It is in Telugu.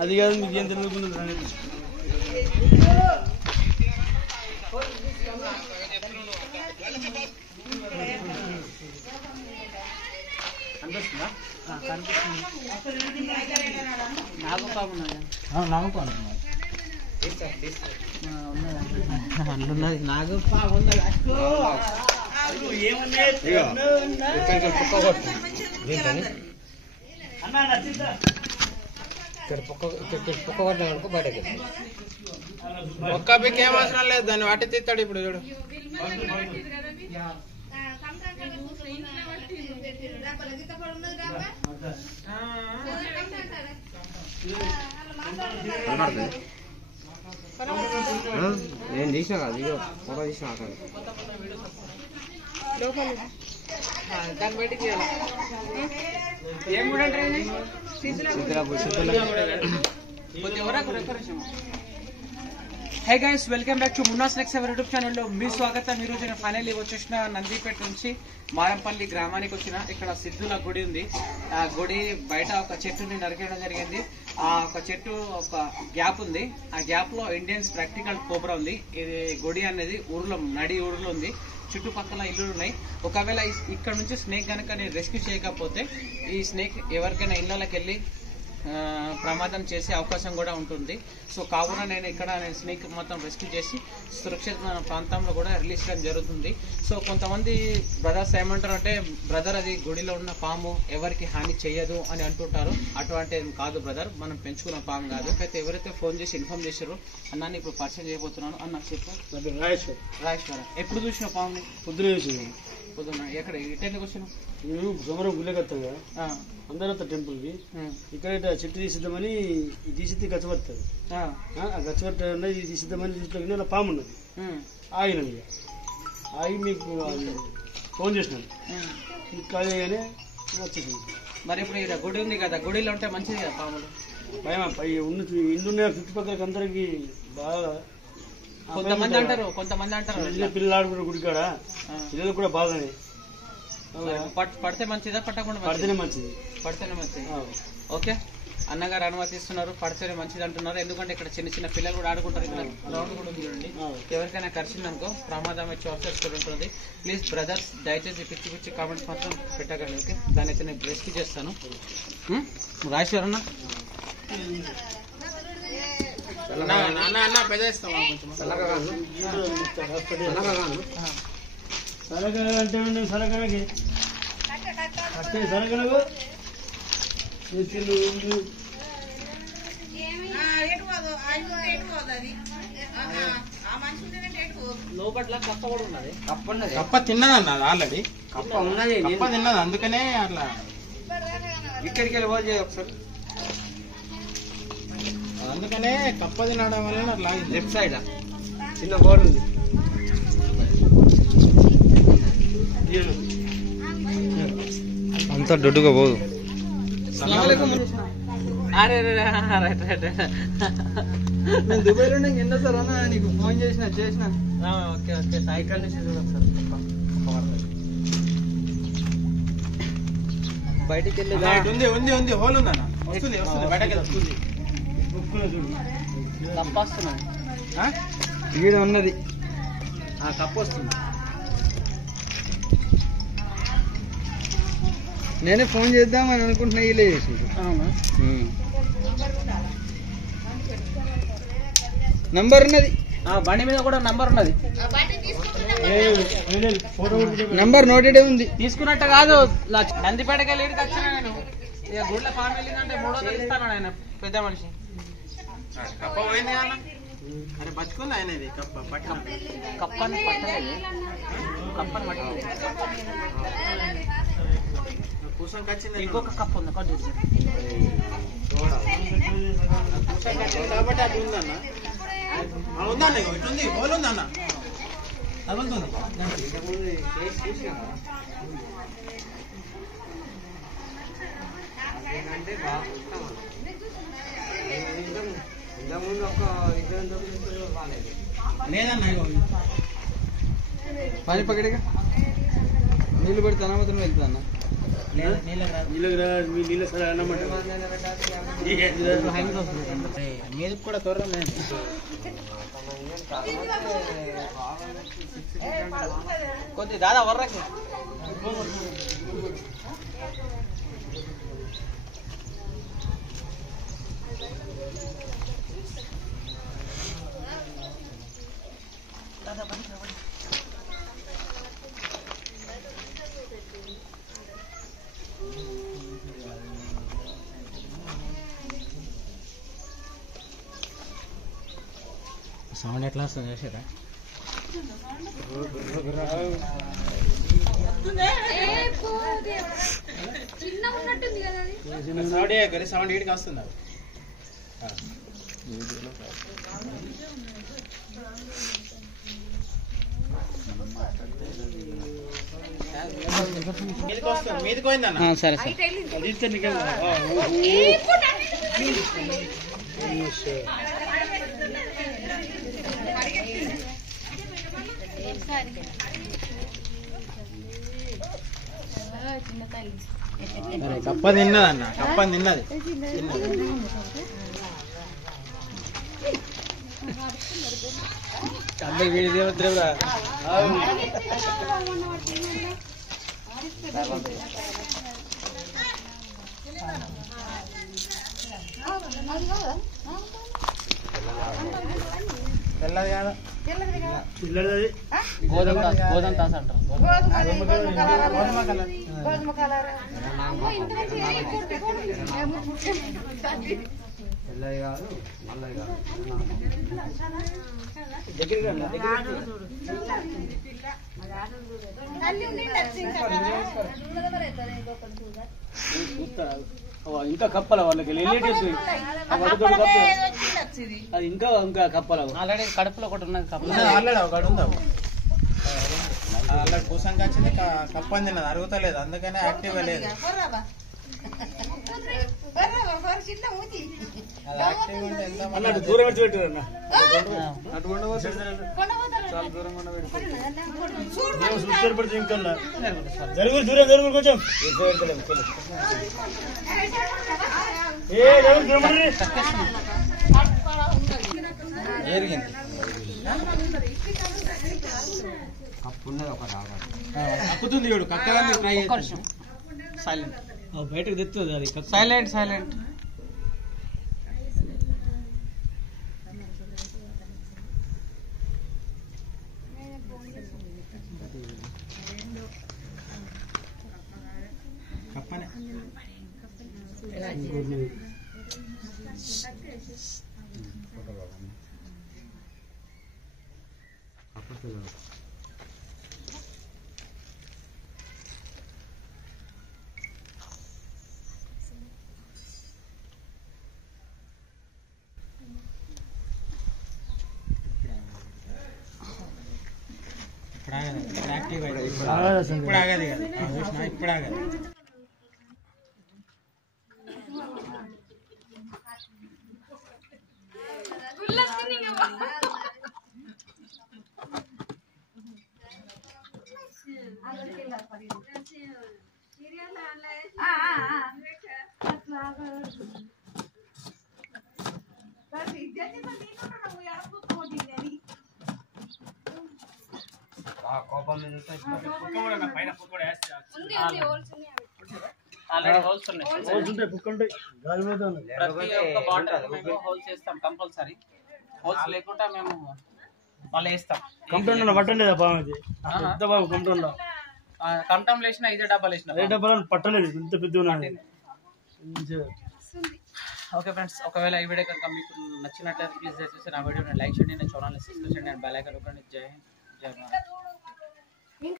అది కాదు మీకు ఏం తెలుగుతుంది కనిపిస్తుందా? నాగపాము ఉన్నది నాగపాము ఒక్క బిక్ ఏం అవసరం లేదు, దాన్ని వాటి తీస్తాడు ఇప్పుడు చూడు. నేను తీసిన కాదు, ఫోటో తీసిన దాన్ని బయటికి ఏం hey guys, welcome back to Munna snacks ever YouTube ఛానల్లో మీ స్వాగతం. ఈ రోజు నేను ఫైనల్లీ వచ్చేసిన నందిపేట నుంచి మారంపల్లి గ్రామానికి వచ్చిన. ఇక్కడ సిద్ధుల గుడి ఉంది. ఆ గుడి బయట ఒక చెట్టుని నరికేయడం జరిగింది. ఆ ఒక చెట్టు ఒక గ్యాప్ ఉంది. ఆ గ్యాప్ లో ఇండియన్స్ ప్రాక్టికల్ కోబ్రా ఉంది. ఇది గుడి అనేది ఊర్లో నడి ఊర్లో ఉంది. చుట్టుపక్కల ఇల్లులు ఉన్నాయి. ఒకవేళ ఇక్కడ నుంచి స్నేక్ కనుక నేను రెస్క్యూ చేయకపోతే ఈ స్నేక్ ఎవరికైనా ఇళ్ళకి వెళ్ళి ప్రమాదం చేసే అవకాశం కూడా ఉంటుంది. సో కావున నేను ఇక్కడ స్నేక్ మొత్తం రెస్క్యూ చేసి సురక్షితమైన ప్రాంతంలో కూడా రిలీజ్ చేయడం జరుగుతుంది. సో కొంతమంది బ్రదర్స్ ఏమంటారు అంటే, బ్రదర్ అది గుడిలో ఉన్న పాము ఎవరికి హాని చేయదు అని అంటుంటారు. అటువంటి కాదు బ్రదర్, మనం పెంచుకున్న పాము కాదు. అయితే ఎవరైతే ఫోన్ చేసి ఇన్ఫార్మ్ చేశారో అన్నాన్ని ఇప్పుడు పరిచయం చేయబోతున్నాను. అన్న చెప్పు. రాజేశ్వర, ఎప్పుడు చూసిన పాముని? పొద్దున ఎక్కడ ఇటెందుకు వచ్చినావు? నేను సోమవారం గుళ్ళకి వస్తాం కదా, అందరూ వస్తారు టెంపుల్కి. ఇక్కడ చెట్టు తీసిద్దామని తీసిద్ది గచ్చబడుతుంది. ఆ గచ్చబట్ట ఉన్నది తీసిద్దామని చూసిన పాము ఉన్నది. ఆగినాం, ఆగి మీకు ఫోన్ చేసినాను, కానీ వచ్చేసింది. మరి ఇప్పుడు ఇక్కడ గుడి ఉంది కదా, గుడిలో ఉంటే మంచిది కదా పాములు? భయమా పై ఇండ్లున్న చుట్టుపక్కల అందరికి బాగా. కొంతమంది అంటారు పిల్లలు ఆడుకున్న గుడికాడ పిల్లలకు కూడా బాగానే. పడితే మంచిదా పట్టకుండా? పడితేనే మంచిది. పడితేనే మంచిది. ఓకే, అన్నగారు అనుమతిస్తున్నారు, పడితేనే మంచిది అంటున్నారు. ఎందుకంటే ఇక్కడ చిన్న చిన్న పిల్లలు కూడా ఆడుకుంటారు. ఇక్కడ గ్రౌండ్ కూడా ఉంది చూడండి. ఎవరికైనా కరిచిందనుకో ప్రమాదం వచ్చే అవకాశం కూడా ఉంటుంది. ప్లీజ్ బ్రదర్స్, దయచేసి పిచ్చి పిచ్చి కామెంట్స్ మాత్రం పెట్టకండి. ఓకే, దాన్ని అయితే నేను రెస్క్యూ చేస్తాను. రాజేశ్వరన్న సరగ అంటే సరగనకి అట్టే సరగనకు లోపట్ల కప్ప కూడా ఉన్నది. కప్ప తిన్నదన్నది ఆల్రెడీ. కప్ప ఉన్నది, కప్ప తిన్నది, అందుకనే అట్లా. ఇక్కడికి వెళ్ళి పోల్ చేయ ఒకసారి. అందుకనే కప్ప తినడం వల్ల అట్లా లెఫ్ట్ సైడ్ చిన్న బోర్డు ఉంది. అంతా దొడ్డుగా పోదు. నేను దుబాయ్లో ఎన్నో సార్ అన్న నీకు ఫోన్ చేసిన. ఓకే ఓకే, సైకిల్ నుంచి చూడండి సార్. బయటికి వెళ్ళి ఉంది హోల్ ఉందన్న, వస్తుంది బయటకి వస్తుంది. కప్ప వస్తున్నాయి, ఈడ ఉన్నది కప్ప వస్తుంది. నేనే ఫోన్ చేద్దామని అనుకుంటున్నా, ఇలా చేసి. నంబర్ ఉన్నది, బండి మీద కూడా నంబర్ ఉన్నది. నంబర్ నోటెడే ఉంది. తీసుకున్నట్టు కాదు, నందిపేటకి వెళ్ళి వచ్చినా నేను. ఇక గుడ్ల ఫామ్ వెళ్ళిందంటే 300 ఇస్తాను ఆయన, పెద్ద మనిషి. కప్ప పోయింది అన్న, అరే బతుకుంది ఆయన. ఇది కప్పని పట్టలేదు, కప్పని పట్టలేదు. కూర్చొని వచ్చింది. ఇంకొక కప్ప ఉంది కాబట్టి అది ఉందన్న, ఉందన్న, ఇటు ఉంది, హోల్ ఉందన్న, తగులుతుంది. లేదన్నా పని పక్కడిగా నీళ్ళు పెడితే అనామతం వెళ్తా అన్న నీళ్ళ సరే అన్నమాట మీది కూడా త్వరలో కొద్ది దాదా వర్రకి సౌండ్ ఎట్లా వస్తుంది చేసారా సౌండ్ ఇడికి వస్తుంది మీదికి పోయిందన్న సరే కప్ప తిన్నదన్న కప్ప తిన్నది అందరు వీడి దేవద్రేవురా తెల్లది కాదు గోధుమ తాస అంటారు గోధుమ కలర్ తెల్లది కాదు నల్లది కాదు ఇంకా కప్పల వాళ్ళకి అది ఇంకా ఇంకా కప్పల ఆల్రెడీ కడుపులో ఒకటి ఉన్నది ఆల్రెడీ ఒకటి ఉందా ఆల్రెడీ కూసం వచ్చింది కప్పని తిన్నది అరుగుతలేదు అందుకనే యాక్టివ్గా లేదు దూరం పెట్టి పెట్టారన్న చూసి ఇంకా జరుగు దూరం జరుగు కొంచెం జరిగింది కప్పు ఉన్నది ఒకటి ఆగాలి కప్పుతుంది చూడు కక్కగా ట్రై చేసి సైలెంట్ బయటకు తెస్తుంది అది సైలెంట్ సైలెంట్ కప్పనే ఇప్పుడు ఆగదు ఇప్పుడు ఆగదు కోపం మీద ఆల్రెడీ హోల్స్ ఉన్నాయి ప్రతి ఒక్క బాటిల్ మేము హోల్స్ వేస్తాం కంపల్సరీ హోల్స్ లేకుండా మేము మళ్ళీ వేస్తాం కంప్యూటర్ పట్టలేదా బాబు ఇది పెద్ద బాబు కంప్యూటర్ కంటం వేసిన ఇదే డబ్బాలు వేసిన అదే డబ్బాలను పట్టలేదు ఇంత పెద్ద ఉన్నది ఓకే ఫ్రెండ్స్ ఒకవేళ ఈ వీడియో కనుక మీకు నచ్చినట్లయితే ప్లీజ్ దయచేసి నా వీడియోని లైక్ చేయండి నా ఛానల్ని సబ్స్క్రైబ్ చేయండి అండ్ బెల్ ఐకాన్ నొక్కండి జై హింద్ జై భారత్